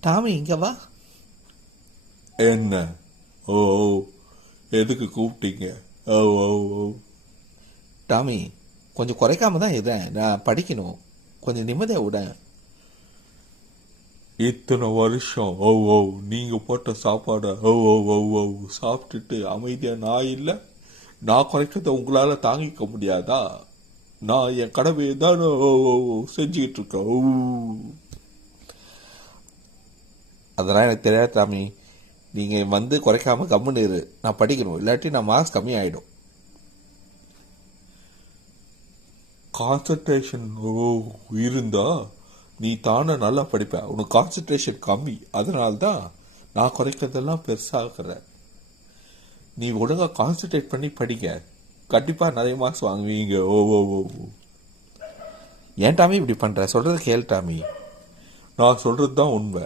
Tommy இங்க வா. என்ன? ஓ எதுக்கு கூப்பிட்டீங்க? ஓ ஓ ஓ. டாமி கொஞ்சம் குறைக்காம தான் இருந்தேன் நான் படிக்கணும். கொஞ்சம் நிம்மதியாக விட. இத்தனை வருஷம் ஓ ஓ நீங்க போட்ட சாப்பாடை ஓ ஓ ஓ ஓ சாப்பிட்டுட்டு அமைதியா நான் இல்லை. நான் குறைக்கிறத உங்களால தாங்கிக்க முடியாதா? நான் என் கடமையை தான் ஓ ஓ செஞ்சுக்கிட்டு இருக்கேன். ஓ. அதெல்லாம் எனக்கு தெரியாது சாமி. நீங்கள் வந்து குறைக்காமல் கம்முன்னு இரு. நான் படிக்கணும். இல்லாட்டி நான் மார்க்ஸ் கம்மி ஆகிடும் கான்சன்ட்ரேஷன் ஓ இருந்தா நீ தானே நல்லா படிப்ப. உனக்கு கான்சன்ட்ரேஷன் கம்மி. அதனால்தான் நான் குறைக்கிறதெல்லாம் பெருசாகிற நீ ஒழுங்கா கான்சன்ட்ரேட் பண்ணி படிக்க கண்டிப்பாக நிறைய மார்க்ஸ் வாங்குவீங்க. ஓ ஓ ஓ ஓ. ஏன் டாமி இப்படி பண்ணுற சொல்கிறது கேள் டாமி. நான் சொல்கிறது தான் உண்மை.